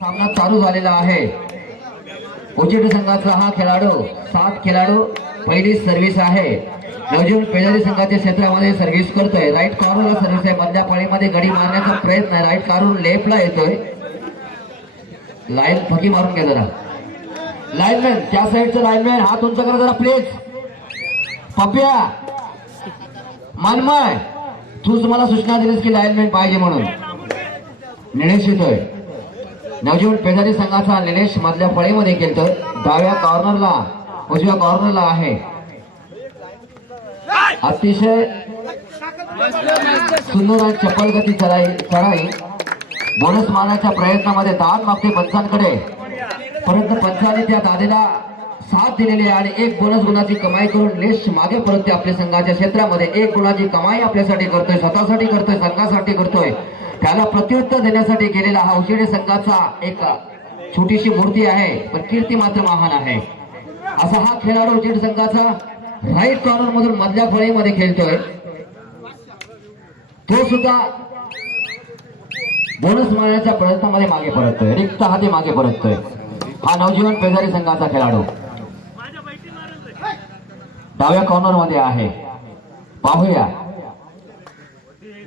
सामना चालू झालेला आहे। उचित संघाचा हा खेळाडू 7 खेळाडू पहिली सर्व्हिस आहे। नवजीवन पेजारी संघाच्या क्षेत्रामध्ये सर्व्हिस करतोय। राईट कॉर्नरला सर्व्हिस आहे। मधल्या पाळीमध्ये गडी मारण्याचा प्रयत्न आहे। राईट कॉर्नर लेफ्टला येतोय। लाईन फकी मारून घ्या जरा लाईनमॅन, त्या साईडचं लाईनमॅन हात उंच करा जरा प्लीज। पप्या मनमय तूच मला सूचना दिलीस की लाईनमॅन पाहिजे म्हणून। निलेश येतोय। नवजीवन पेजारी संघाचा निलेश मधल्या फळीमध्ये खेळतोय। डाव्या कॉर्नरला उजव्या कॉर्नरला आहे। अतिशय सुंदर चप्पल गती चढाई बोनस मारण्याच्या प्रयत्नामध्ये दाद मागते पंचांकडे, परंतु पंचांनी त्या दादेला साथ दिलेली आहे आणि एक बोनस गुणाची कमाई करून निलेश मागे परतते आपल्या संघाच्या क्षेत्रामध्ये। एक गुणाची कमाई आपल्यासाठी करतोय, स्वतःसाठी करतोय, संघासाठी करतोय। त्याला प्रत्युत्तर देण्यासाठी गेलेला हा उशिडे संघाचा एक छोटीशी मूर्ती आहे, पण कीर्ती मात्र महान आहे। असा हा खेळाडू उशिडे संघाचा राईट कॉर्नर मधून मधल्या फळीमध्ये खेळतोय। तो सुद्धा बोनस मारण्याच्या प्रयत्नामध्ये मागे परततोय, रिक्त हाती मागे परततोय। हा नवजीवन पेजारी संघाचा खेळाडू डाव्या कॉर्नर मध्ये आहे। पाहूया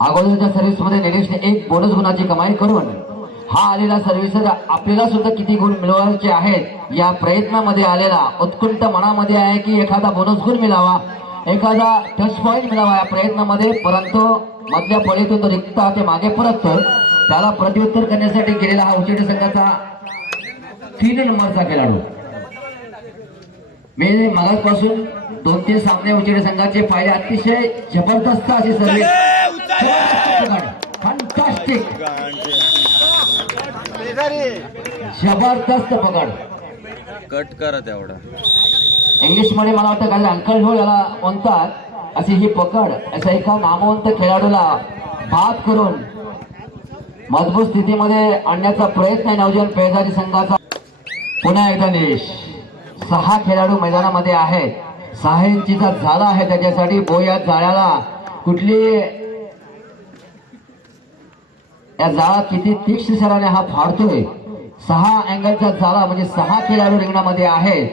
अगोदरच्या सर्व्हिस मध्ये निलेशने एक बोनस गुणाची कमाई करून हा आलेला सर्व्हिसर आपल्याला सुद्धा किती गुण मिळवायचे आहेत या प्रयत्नामध्ये आलेला उत्कंठ मनामध्ये आहे की एखादा बोनस गुण मिळावा, एखादा टच पॉइंट मिळावा या प्रयत्नामध्ये। परंतु मधल्या फळीतून तो रिक्त हाती मागे परततो। त्याला प्रत्युत्तर करण्यासाठी गेलेला हा उचिडे संघाचा 3 नंबरचा खेळाडू। मी मगापासून 2-3 सामने उचिडे संघाचे पाहिले। अतिशय जबरदस्त अशी सर्व्हिस, फॅन्टास्टिक, जबरदस्त पकड। कट करा तेवढा। इंग्लिश मध्ये मला वाटतं काही अंकल ढोल याला म्हणतात। अशी ही पकड अशा एका नामवंत खेळाडूला बाद करून मजबूत स्थितीमध्ये आणण्याचा प्रयत्न आहे नवजीवन पेजारी संघाचा। पुन्हा एकदा निलेश 6 खेळाडू मैदानामध्ये आहेत। 6 इंचीचा झाला आहे त्याच्यासाठी। बोया जाळ्याला कुठली या जाळा किती तीक्ष्ण शराने हा फाडतोय। 6 अँगलचा झाला म्हणजे 6 खेळाडू रिंगणामध्ये आहेत।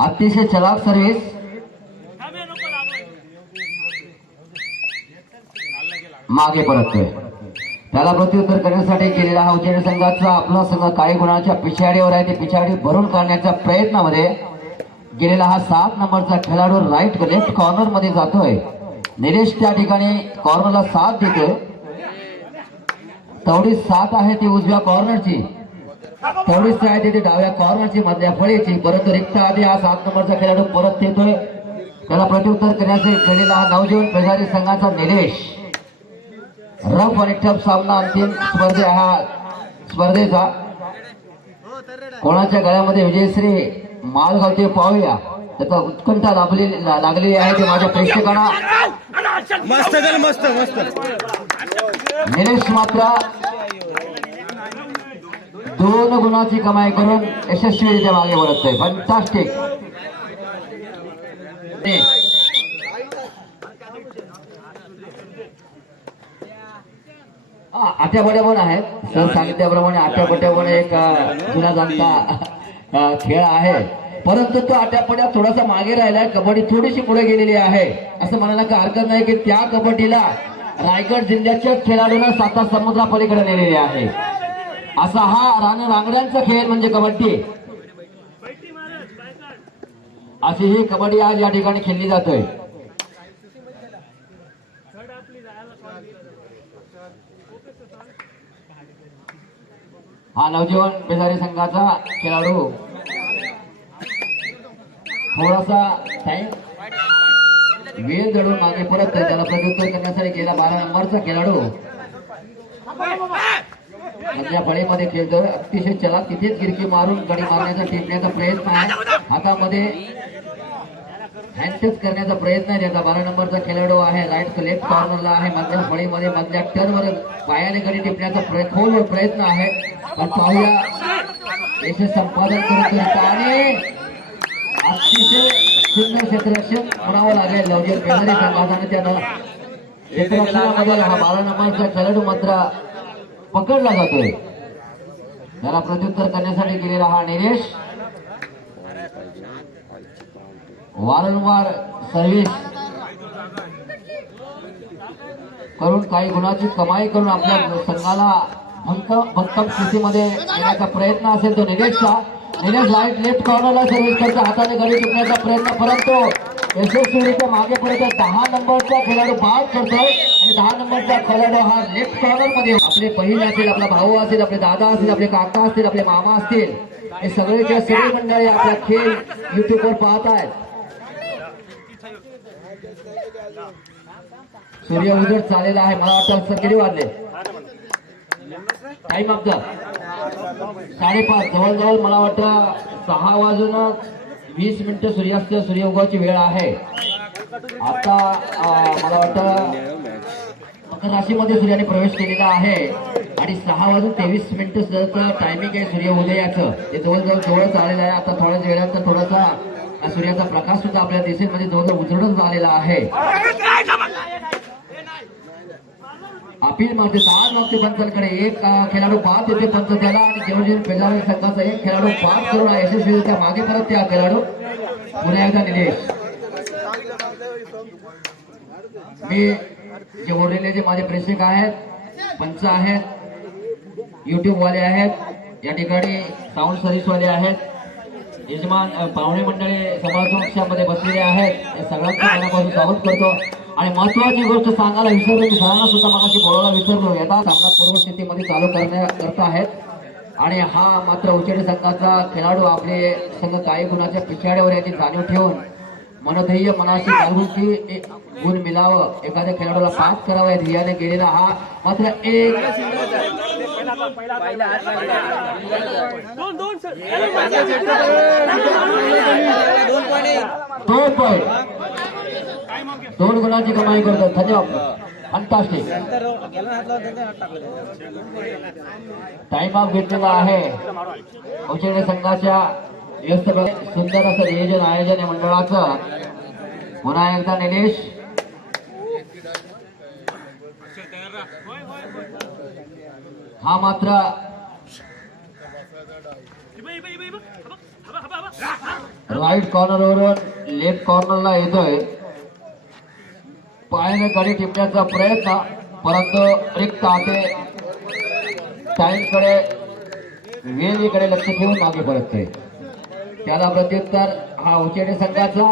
अतिशय चलाक सर्व्हिस। मागे परततोय। त्याला प्रत्युत्तर करण्यासाठी गेलेला हा उजेड संघाचा आपला संघ काही गुणाच्या पिछाडीवर आहे। ती पिछाडी भरून काढण्याच्या प्रयत्नामध्ये गेलेला हा 7 नंबरचा खेळाडू राईट लेफ्ट कॉर्नर मध्ये जातोय। निलेश त्या ठिकाणी कॉर्नरला साथ देतोय। तेवढी साथ आहे ती उजव्या कॉर्नरची, तेवढीच आहे ती डाव्या कॉर्नरची मधल्या फळीची। परंतु रिक्त आधी हा 7 नंबरचा खेळाडू परत येतोय। त्याला प्रत्युत्तर करण्यासाठी गेलेला हा नवजीवन पेजारी संघाचा निलेश। रफ आणि टफ सामना अंतिम स्पर्धेचा कोणाच्या गळ्यामध्ये विजयश्री माल घालते पाहूया। त्याचा उत्कंठा लागलेली आहे ते माझ्या प्रेक्षकांना। मस्त मस्त मस्त। निलेश मात्र 2 गुणाची कमाई करून यशस्वीरित्या मागे वळतोय। फॅन्टास्टिक। आट्यापट्या पण आहेत सर सांगितल्याप्रमाणे। आट्यापट्या पण एक जुना जाणता खेळ आहे, परंतु तो आट्यापट्या थोडासा मागे राहिलाय। कबड्डी थोडीशी पुढे गेलेली आहे असं म्हणायला काही हरकत नाही की त्या कबड्डीला रायगड जिल्ह्याच्या खेळाडूंना 7 समुद्रापलीकडे नेलेले आहे। असा हा रांगड्यांचा खेळ म्हणजे कबड्डी। अशी ही कबड्डी आज या ठिकाणी खेळली जातोय। हा नवजीवन पेजारी संघाचा खेळाडू थोडासा टाइम वेळ जडून मागे परत त्याला प्रत्युत्तर करण्यासाठी गेला 12 नंबरचा खेळाडू मधल्या फळीमध्ये खेळतोय। अतिशय चला तिथेच गिरकी मारून गडी मारण्याचा टिपण्याचा प्रयत्न आहे। हातामध्ये हँडटच करण्याचा प्रयत्न आहे त्याचा। 12 नंबरचा खेळाडू आहे। राईट लेफ्ट कॉर्नरला आहे। मधल्या फळीमध्ये मधल्या टर्नवर पायाने गडी टिपण्याचा प्रयत्न आहे। पण पाहूया याचे संपादन करत आणि अतिशय सुंदर क्षेत्ररक्षण म्हणावं लागेल नवजीवन पेजारी संघाचा। आणि त्यानं क्षेत्ररक्षणामध्ये हा 12 नंबरचा खेळाडू मात्र पकडला जातोय। त्याला प्रत्युत्तर करण्यासाठी गेलेला हा निलेश वारंवार सर्व्हिस करून काही गुणाची कमाई करून आपल्या संघाला भक्कम स्थितीमध्ये येण्याचा प्रयत्न असेल तो निलेशचा. निलेश लाईट लेफ्ट कॉर्नरला सर्व्हिस करतो, हाताने गडी टिकण्याचा प्रयत्न, परंतु यशस्वीरित्या मागे पडतो. 10 नंबरचा खेळाडू बाद करतोय आणि 10 नंबरचा खेळाडू हा लेफ्ट कॉर्नर मध्ये. आपले बहीण असेल, आपला भाऊ असेल, आपले दादा असतील, आपले काका असतील, आपले मामा असतील, हे सगळेच्या सगळी मंडळी आपला खेळ युट्यूबवर पाहत आहेत. सूर्य उजड चाललेला आहे. मला वाटतं किती वाजले? Time of the 5:30. जवळजवळ मला वाटतं 6 वाजून 20 मिनिटं सूर्यास्त सूर्योदयाची वेळ आहे. आता मला वाटतं मकर राशीमध्ये सूर्याने प्रवेश केलेला आहे आणि 6 वाजून 23 मिनिटं टायमिंग आहे सूर्योदयाचं. ते जवळ चाललेलं आहे. आता थोड्याच वेळात थोडासा सूर्याचा प्रकाश सुद्धा आपल्या दिसेल, म्हणजे जवळजवळ उजडच झालेला आहे. अपील मागते 10 मागते पंचांकडे. एक खेळाडू बाद येते पंच त्याला आणि जेवण पेजावरी संघाचा एक खेळाडू बाद करून यशस्वीरित्या मागे परत त्या खेळाडू पुन्हा एकदा निलेश. मी जे ओरलेले जे माझे प्रेक्षक आहेत, पंच आहेत, युट्यूब वाले आहेत, या ठिकाणी साऊंड सर्व्हिस वाले आहेत, यजमान पाहुणे मंडळी समाजमध्ये बसलेले आहेत, हे सगळ्यांचं मनापासून स्वागत करतो. आणि महत्वाची गोष्ट सांगायला विसरलो, मी सरांना सुद्धा मगाशी बोलायला विसरलो. आता सामना पूर्वस्थितीमध्ये चालू करत आहेत आणि हा मात्र उचेडी संघाचा खेळाडू आपले संघ काही गुणाच्या पिछाड्यावर याची जाणीव ठेवून मनोधैर्य मनाशी बाळगून की गुण मिळावं, एखाद्या खेळाडूला पास करावं या ध्येयाने गेलेला हा मात्र एक दोन गुणाची कमाई करतो. धन्यवाद. फंटास्टिक. टाइम ऑफ घेतलेला आहे उचेडी संघाच्या व्यस्त सुंदर असं नियोजन आयोजन आहे मंडळाचं. पुन्हा एकदा निलेश हा मात्र राईट कॉर्नरवरून लेफ्ट कॉर्नरला येतोय. पायाने कडे टिपण्याचा प्रयत्न, परंतु रिक्त हाते टाईमकडे वेळीकडे लक्ष ठेवून मागे परततोय. त्याला प्रत्युत्तर हा उचेडी संघाचा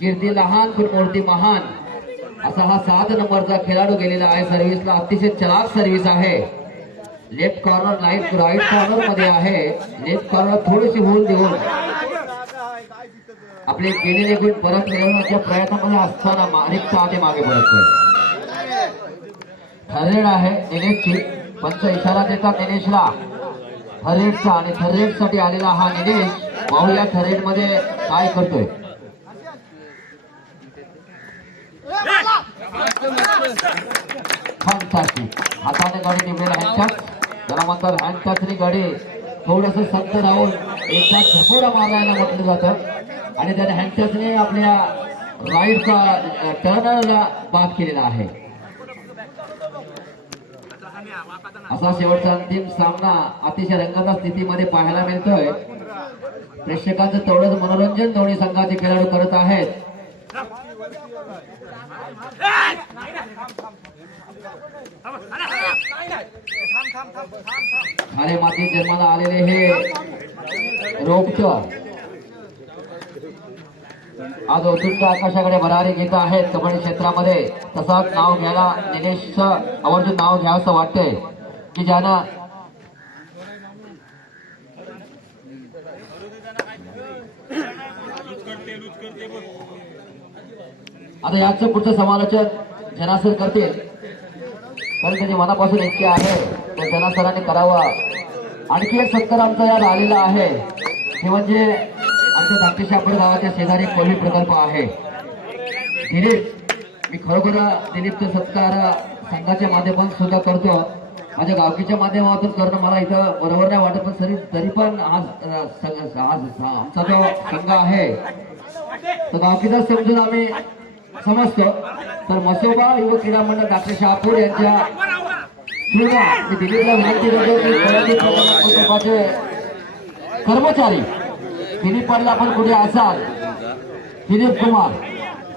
कीर्ती लहान पण मूर्ती महान असा हा 7 नंबरचा खेळाडू गेलेला आहे. सर्व्हिसला अतिशय चलाक सर्व्हिस आहे. लेफ्ट कॉर्नर राईट कॉर्नर मध्ये आहे. लेफ्ट कॉर्नर थोडीशी होल देऊन आपले गेलेले गुण परत मिळवण्याच्या प्रयत्नामध्ये असताना रिक्त हाते मागे परततोय. थर्ड आहे निलेशची. पंच इशारा देतात निलेशला थर्रेडचा आणि थर्रेडसाठी आलेला हा निलेश पाहूया थर्रेड मध्ये काय करतोय. हाताने गाडी निघलेला हँडटच, त्याला म्हणतात हँडटचनी गाडी थोडस संत राहून एकदा झपोरा मारायला म्हटलं जातं आणि त्याने हँडटचने आपल्या राईडचा टर्नरला बाद केलेला आहे. असा शेवटचा अंतिम सामना अतिशय रंगत स्थितीमध्ये पाहायला मिळतोय. प्रेक्षकांचं तेवढंच मनोरंजन दोन्ही संघाचे खेळाडू करत आहेत. खारे माती जन्माला आलेले हे रोपट आज उत्तुंग आकाशाकडे भरारी घेत आहेत कबड्डी क्षेत्रामध्ये. तसंच नाव घ्यायला निलेशचं आवर्जून नाव घ्यावंसं वाटतंय की ज्यानं आता याचं पुढचं समालोचन जनासर करतील, कारण त्याची मनापासून इच्छा आहे ते जनासरांनी करावं. आणखी एक सत्कार आमचा यात आलेला आहे, ते म्हणजे आमच्या धाकटेशापूर गावाच्या शेजारी कोळी प्रकल्प आहे. दिलीप, मी खरोखर दिलीपचा सत्कार संघाच्या माध्यमातून सुद्धा करतो. माझ्या गावकीच्या माध्यमातून करणं मला इथं बरोबर नाही वाटत, पण तरी पण आमचा जो संघ आहे तो गावकीचा समजून आम्ही समजतो. तर मसोबा युवक क्रीडा मंडळ डॉक्टर शहापूर यांच्या ठीक आहे, मी दिलीपला विनंती करतो की कोल्हापूर प्रकल्पाचे कर्मचारी दिलीप पाटील आपण कुठे असाल, दिलीप कुमार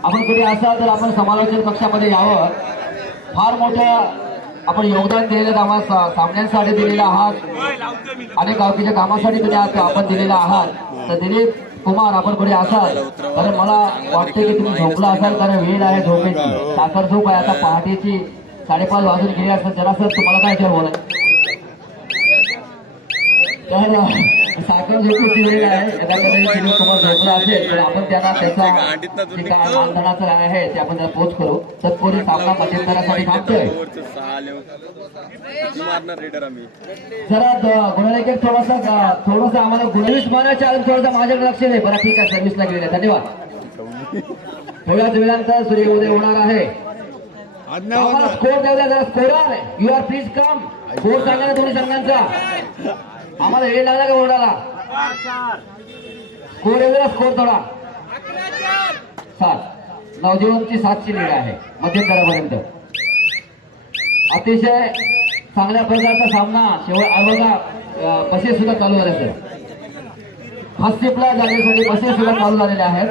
आपण कुठे असाल तर आपण समालोचन कक्षामध्ये यावं. फार मोठं आपण योगदान दिलेलं आम्हाला सामन्यांसाठी दिलेलं आहात, अनेक गावकीच्या कामासाठी तुम्ही आज आपण दिलेला आहात. तर दिलीप कुमार आपण कुठे असाल तर मला वाटतं की तुम्ही झोपला असाल, कारण वेळ आहे झोपेची, साखर झोप आहे. आता पहाटेची 5:30 वाजून गेली असतात. जरा सर तुम्हाला काय विचार बोलाय, तर साखर झोपेची वेळ आहे. यदा कदाचित दिलीप कुमार झोपला असेल तर आपण त्यांना त्याचा जे काय मानधनाचं आहे ते आपण त्याला पोच करू. तत्पूर्वी सामना मध्यंतरासाठी थांबतोय. जरा गुणलेखक थोडंसं आम्हाला गुणवीस मानाच्या अजून थोडंसं माझ्याकडे लक्ष दे. बरं ठीक आहे, सर्व्हिसला गेलेलं आहे, धन्यवाद. थोड्याच वेळानंतर सूर्योदय होणार आहे. आम्हाला स्कोर द्यायला जरा scorer you are please come. Score सांगा ना दोन्ही संघांचा. आम्हाला वेळ लागला का ओरडाला? स्कोर आहे, स्कोर थोडा 7. नवजीवनची 7ची लीड आहे मध्यंतरापर्यंत. अतिशय चांगल्या प्रकारचा सामना शेवट बघा. बसेस सुद्धा चालू झाले सर, फर्स्ट स्टेपला जाण्यासाठी बसेस सुद्धा चालू झालेल्या आहेत.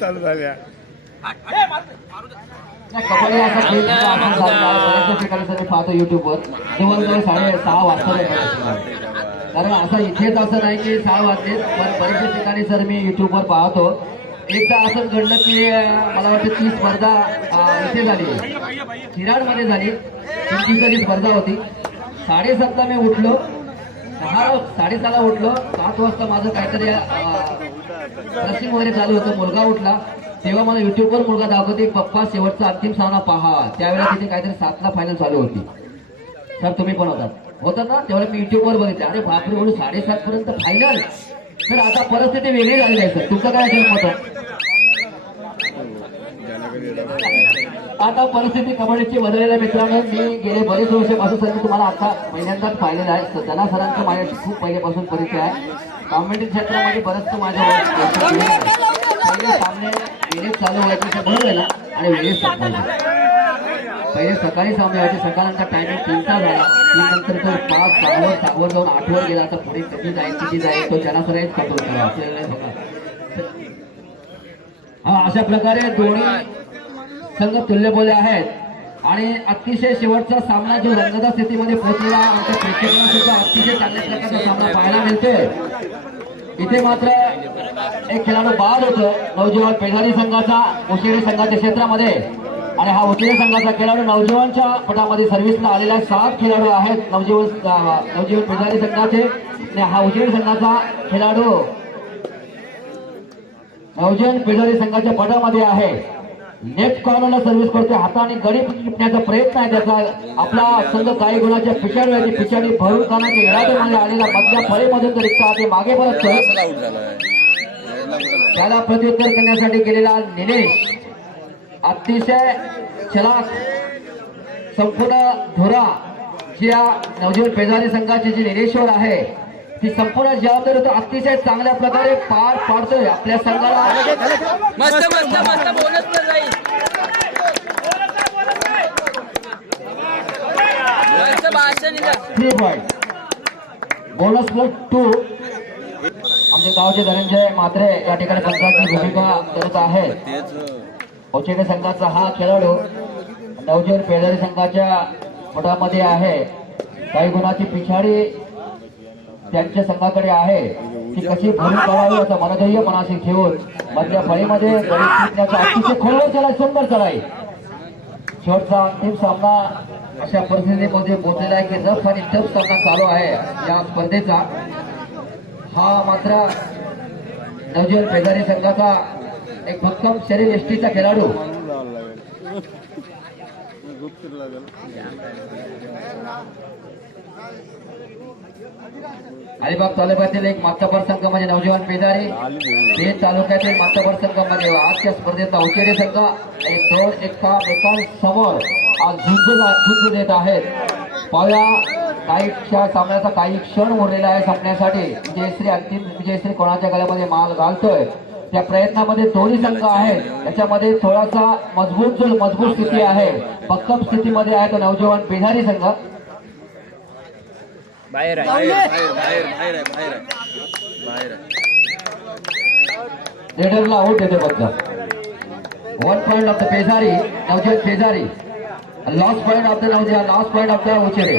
चालू झाल्या कबड्डी असा खेळ सुद्धा आपण बऱ्याचशा ठिकाणी सर मी पाहतो युट्यूबवर जवळजवळ 6:30 वाजता. कारण असं इथेच असं नाही की 6 वाजले, पण बऱ्याचशा ठिकाणी सर मी युट्यूबवर पाहतो. एकदा असं घडलं की मला वाटतं ती स्पर्धा इथे झाली, खिराडमध्ये झाली. ती स्पर्धा होती. 7:30ला मी उठलो, 6:30ला उठलो. 7 वाजता माझं काहीतरी रसिंग वगैरे चालू होतं. मुलगा उठला तेव्हा मला युट्यूबवर मुलगा दाखवते, पप्पा शेवटचा अंतिम सामना पहा. त्यावेळेला तिथे काहीतरी 7ला फायनल चालू होती. सर तुम्ही पण होतात ना, त्यावेळेला मी युट्यूबवर बघितलं. अरे बापरे, म्हणून 7:30 पर्यंत फायनल. तर आता परिस्थिती वेगळी झालेली आहे सर, तुमचं काय मत आहे? आता परिस्थिती कबड्डीची बदललेल्या मित्रांनो, मी गेले बरेच वर्षापासून सर मी तुम्हाला आता पहिल्यांदाच पाहिलेलं आहे. जना सरांचं माझ्याशी खूप पहिल्यापासून परिचय आहे. कॉमेडी क्षेत्रामध्ये बरंच माझ्या पहिले सामने वेळेत चालू व्हायचे बरोबर आहे ना, आणि वेळेत पहिले सकाळी सामने व्हायचे. सकाळचा टायमिंग 3चा झाला, 3 नंतर तो 5, 6वर जाऊन 8वर गेला. आता पुढे किती जाईल तो जना सरांच कंट्रोल करा आपल्याला बघा. हा अशा प्रकारे दोन्ही संघ तुल्यबोले आहेत. आणि अतिशय शेवटचा सामना जो रंगतदार स्थितीमध्ये पोहोचलेला, आमच्या प्रेक्षकांना सुद्धा अतिशय चांगल्या प्रकारचा सामना पाहायला मिळतोय. इथे मात्र एक खेळाडू बाद होतो नवजीवन पेजारी संघाचा उशिरी संघाच्या क्षेत्रामध्ये. आणि हा उशिरी संघाचा खेळाडू नवजीवनच्या पटामध्ये सर्व्हिसला आलेला 7 खेळाडू आहेत नवजीवन पेजारी संघाचे. आणि हा उशिरी संघाचा खेळाडू नवजीवन पेजारी संघाच्या पटामध्ये आहे. नेक्स्ट कॉर्नरला सर्व्हिस करते, हाताने गडी टिपण्याचा प्रयत्न आहे त्याचा. आपला संघ काही गुणाच्या पिछाडी भरून काढण्याच्या इराद्यामध्ये आलेला मधल्या फळीमधून रिक्षा ते मागे परत त्याला प्रत्युत्तर करण्यासाठी गेलेला निलेश अतिशय चलाक संपूर्ण धुरा जी या नवजीवन पेजारी संघाची जी निलेश्वर आहे ती संपूर्ण जबाबदारी तो अतिशय चांगल्या प्रकारे पार पाडतोय. आपल्या संघाला मस्त मस्त मस्त बोनस पण जाईल. मस्त भाषण 3 पॉइंट बोनस प्लस 2. आमचे गावचे धनंजय म्हात्रे या ठिकाणी पंचाची भूमिका करत आहेत. औचेडे संघाचा हा खेळाडू नवजीवन पेजारी संघाच्या पटामध्ये आहे. काही गुणाची पिछाडी त्यांच्या संघाकडे आहे ती कशी भरून काढावी असं मनधैर्य मनाशी ठेवून मधल्या फळीमध्ये गडी टिपण्याचा अतिशय खोलवर चढाई, सुंदर चढाई. शेवटचा अंतिम सामना अशा परिस्थितीमध्ये पोहोचलेला आहे की रफ आणि टफ सामना चालू आहे या स्पर्धेचा. हा मात्र नवजीवन पेजारी संघाचा एक भक्कम शरीर यष्टीचा खेळाडू. अलिबाग तालुक्यातील एक मातबर संघ म्हणजे नवजीवन पेजारी. पेन तालुक्यातील मातबर संघ म्हणजे आजच्या स्पर्धेचा औचेडे संघ. एक दोन एकांसमोर आज झुंज देत आहेत. पाहूया काही सामन्याचा काही क्षण उरलेला आहे संपण्यासाठी. विजयश्री अंतिम विजयश्री कोणाच्या गळ्यामध्ये माल घालतोय त्या प्रयत्नामध्ये दोन्ही संघ आहेत त्याच्यामध्ये थोडासा मजबूत स्थिती आहे, भक्कम स्थितीमध्ये आहे तो नवजवान पेधारी संघ. बाहेर आहे. बाहेर बाहेर बाहेर बाहेर आहे बाहेर आहे बाहेर आहे. रेडरला आउट देते फक्त. 1 point of the Pejari, Navjot Pejari. Lost point of the Navjot, lost point of the Uchere.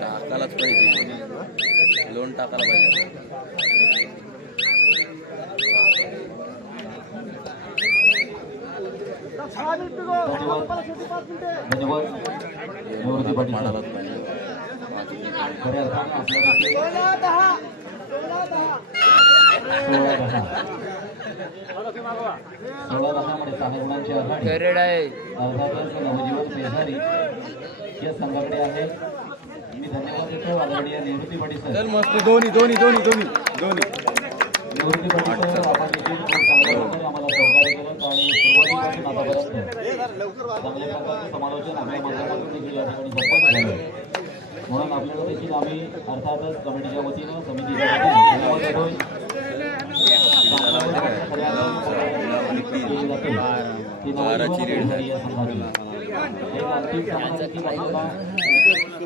टाकायलाच पाहिजे, लोन टाकायला पाहिजे. धन्यवाद निवृत्ती पाटील. पाडायलाच पाहिजे. खऱ्या अर्थानं आपल्या इथे 16-10 मध्ये 6 गुणांची आघाडी फेरेड आहे. अर्थातच नवजीवन पेधारी या संघाकडे आहे. मी धन्यवाद देतो आदरणीय निवृत्ती पाटील सर. चल मस्त. दोन्ही दोन्ही दोन्ही दोन्ही दोन्ही निवृत्ती पाटील सर आपण देखील खूप चांगल्या प्रकारे आम्हाला सहकार्य केलं आणि सुरुवातीपासून आतापर्यंत चांगल्या प्रकारचे समालोचन आपल्या माध्यमातून देखील या ठिकाणी संपन्न झालं. म्हणून आपल्याला देखील आम्ही अर्थातच कमिटीच्या वतीनं समितीच्या वतीनं धन्यवाद देतोय. बाराची रेड झाली. या संघाची एक अंतिम सामना देखील आपल्याला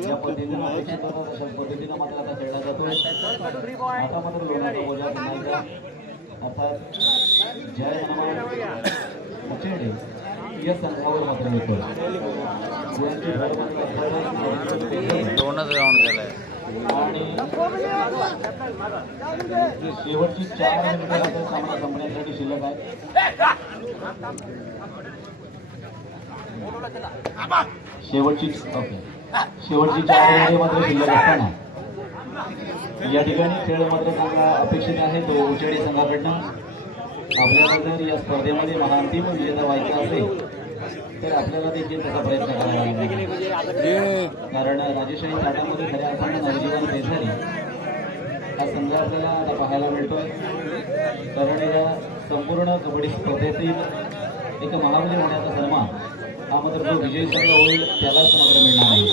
या पद्धतीनं अपेक्षित होता तशाच पद्धतीनं मात्र आता खेळला जातोय. आता मात्र लोणाचा बोजा पुन्हा एकदा अर्थात जय हनुमान उचेडे या संघावर मात्र येतो. गुणांची भर दोनच राऊंड गेलाय. आणि शेवटची 4 मिनिटे आता सामना संपण्यासाठी शिल्लक आहे. शेवटची 4 मिनिटे मात्र शिल्लक असताना या ठिकाणी खेळ मात्र चांगला अपेक्षित आहे तो उचेडी संघाकडनं. आपल्याला जर या स्पर्धेमध्ये महाअंतिम विजेता व्हायचा असेल तर आपल्याला देखील त्याचा प्रयत्न करावा लागेल. कारण राजेशाही ताटामध्ये खऱ्या अर्थानं नवजीवन पेधारी हा संघ आपल्याला आता पाहायला मिळतोय. कारण या संपूर्ण कबड्डी स्पर्धेतील एक महाबली होण्याचा सन्मान हा मात्र जो विजयी संघ होईल त्यालाच मात्र मिळणार आहे.